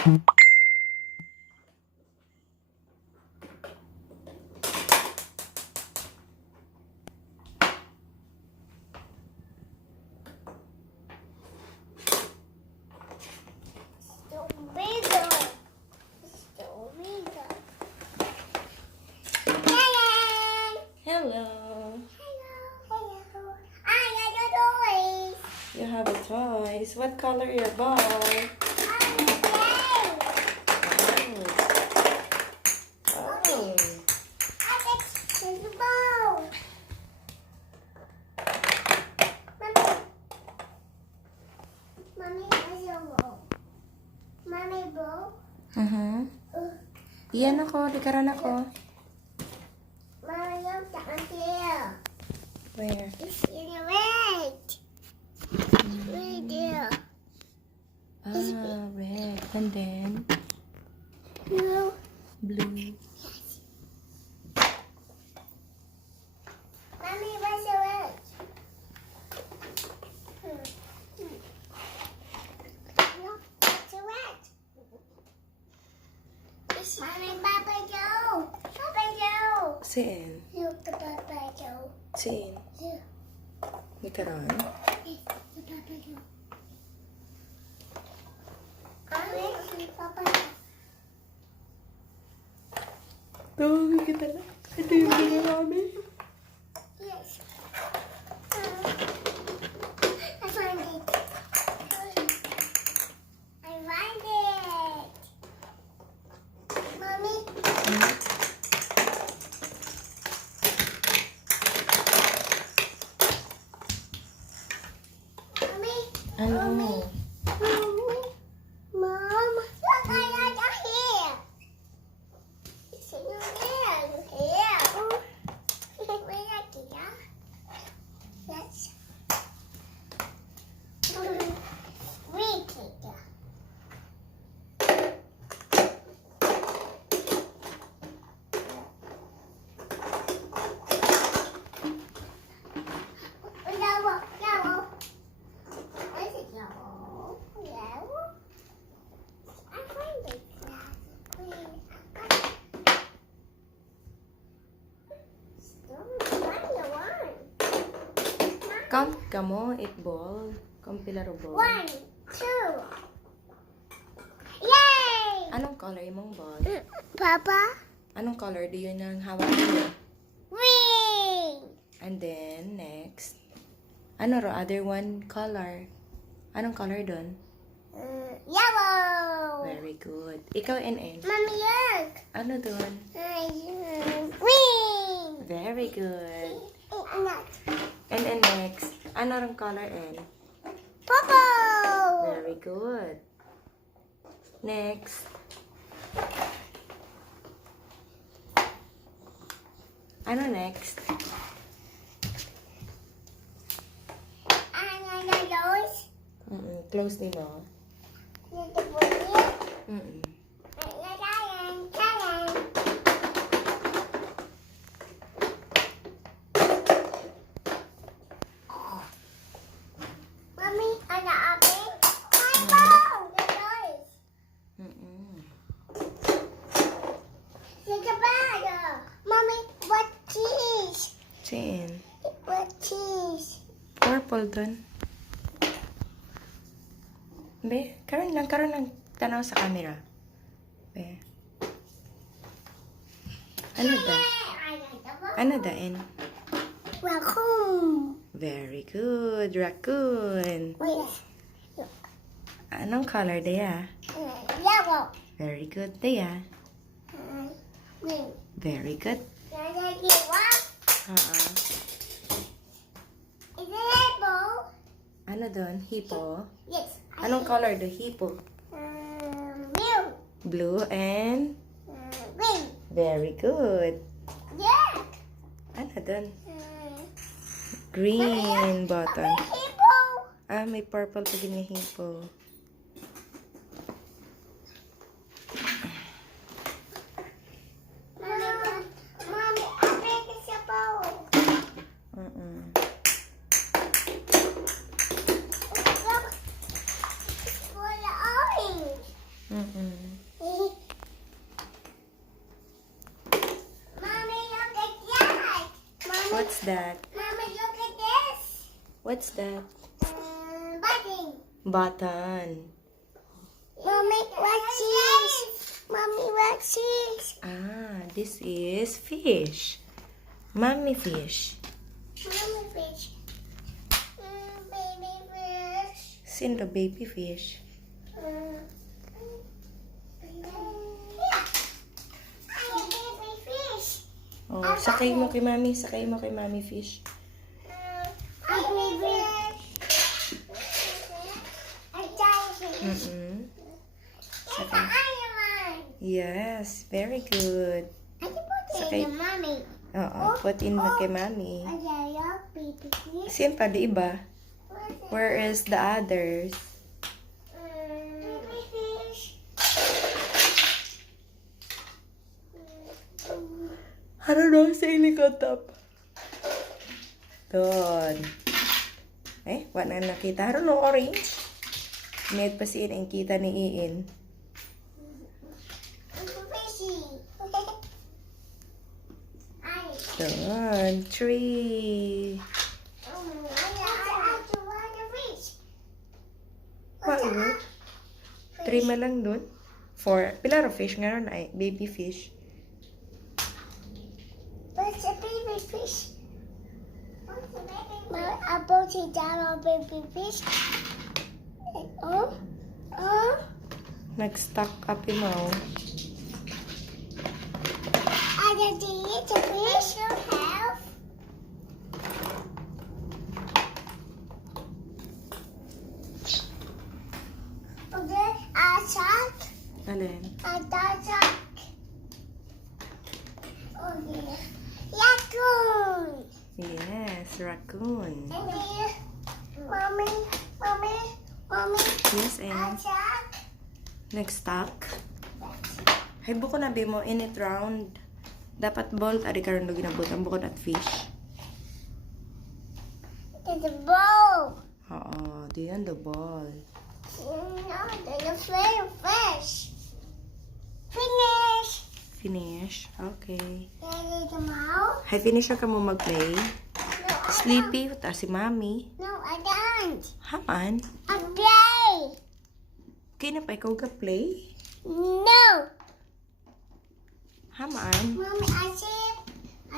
Hello. Hello. I got the toys. You have a toys. What color your ball? Oh. I got the ball. Mommy, where's your ball? Mommy, ball? Iyan ako. Likaran ako. Mommy, look down here. Where? It's in the red. Right there. Ah, red. And then Blue. blue. Mommy, where's the red? No, it's a red. Mommy, Papa Joe. Papa Joe. Saan? Look at Papa Joe. Saan? Look. Likaran? Papa Joe. Mommy, Papa Joe. Tawagin kita na. Ito yung ginawa namin. Yes. I find it. I find it. Mommy. Mommy. Ano? Mommy. Mom. Look, I got a hair. It's in your hair. Your hair. Where's that hair? That's read it. Yellow, yellow. Is it yellow? Yellow? I find it. Still find the one. Count ka mo. 8 ball. Compilaro ball. 1, 2. Yay! Anong color imong ball? Papa? Anong color do yun ang hawak mo? Green! And then, next. Ano ro? Other one color. Anong color doon? Yellow! Very good. Ikaw, NN. Mommy, look! Ano doon? Green! Very good. Look. And then next. Ano rong color, N? Purple! Very good. Next. Ano next? And then those. Close din mo. The blue. Mm-mm. Mommy, ano akin? My phone! The noise. Mm-mm. It's a bag. Mommy, what cheese? Saan? What cheese? Purple doon. Be, karon lang tanaw sa camera. Be. Ano da? Ano da, N? Raccoon. Very good. Raccoon. Wait. Anong color dia? Yellow. Very good dia. Green. Very good. What? Is it apple? Ano doon? Hippo. Yes. Anong color the hippo? Blue. Blue and Green. very good. Yeah. Ano doon? Green button. Hippo. Ah, may purple pa din yung hippo. Mommy, I think it's a bowl. Look, it's full of orange. that? Mommy, look at this. What's that? Button. Button. Mommy, what's this? Mommy, what's this? Ah, this is fish. Mommy fish. Mommy fish. Baby fish. Sino the baby fish? Yeah. Ay, baby fish. Oh, sakay mo kay Mommy. Sakay mo kay Mommy fish. Ay, baby fish. Ay, fish. It's an iron. Yes, very good. I can put it Sakay. in the mommy. Oo, put in mo kay Mommy. Ay, yeah, baby fish. Sino pa, di iba? Where is the others? Baby fish. I don't know, sa ilikod top. Doon. Eh, wala na nakita. I don't know, orange. Need pa si ang kita ni Iin. Fishy. Ay. Doon. Tree. I do want to fish. Wow. Three man lang doon. Four. Pilar of fish nga ron ay. Baby fish. What's a baby fish? I put it down on baby fish. Oh, oh. Nag-stock up yung mo. I just eat the fish you have. Okay, a shark, Alin? a dog shark. Okay, raccoon. Yes, raccoon. And then, mommy. Yes, A and shark. nag-stock. Hay, buko na be mo. In it round. Dapat bolt. Adi karon do ginabot. Ang bukod at fish. There's a bowl. Oo, diyan the ball. No, there's a flame fish. Finish. Finish. Okay. There's a mouse. Hay, finish na ka mo mag-play. No, Sleepy. Ta si Mommy. No, I don't. Haman. I play. Okay na pa ikaw ka-play? No. Haman. Mommy, I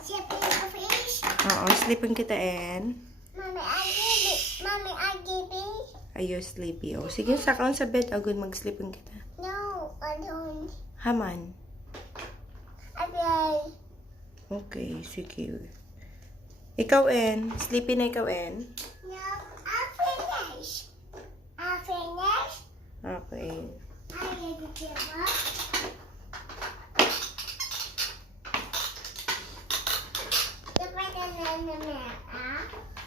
see a fish. Oo, sleeping kita en. Mommy, I give it. Mommy, I give it. Ayo, sleepy. O, sige, sakaon sa bed. Agad mag-sleeping kita. No, I don't. Haman. I play. Okay, sige. Ikaw en. Sleepy na ikaw en. No, I finish. I finish. Okay. I need to give up.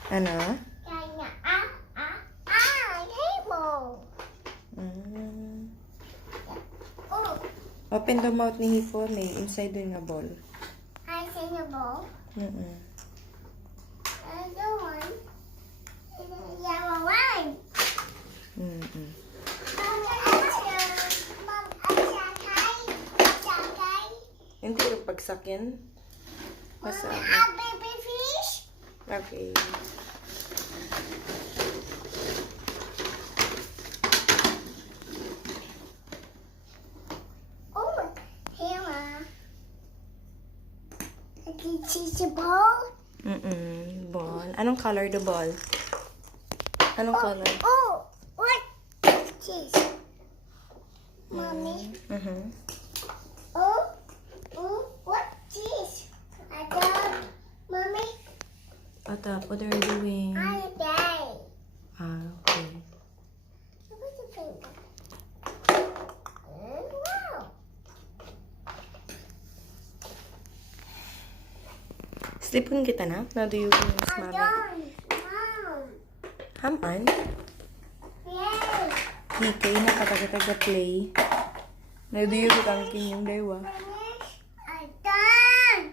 Ano? Table. Oh, Open the mouth ni Hipon eh. Inside doon nga ball. I see the bowl. Another one. And the yellow one. Mom, Hindi yung pagsakin. Basta. a baby fish. Okay. Oh, here are. I can see the ball. Ball. Anong color the ball? Anong color? Oh, what is this? Mommy. Oh, what is? I don't. Mommy, Ata, what are you doing? I die. Okay. What's the finger? Wow. Sleeping kita na? Naduyog yung I smile. don't. Mom. Haman? Yes. Hikay na katagataga-play. Naduyog ko ang kinyong dewa. Finish. I done.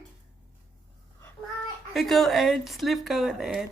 Mommy, Ikaw, Ed. Sleep ka with Ed.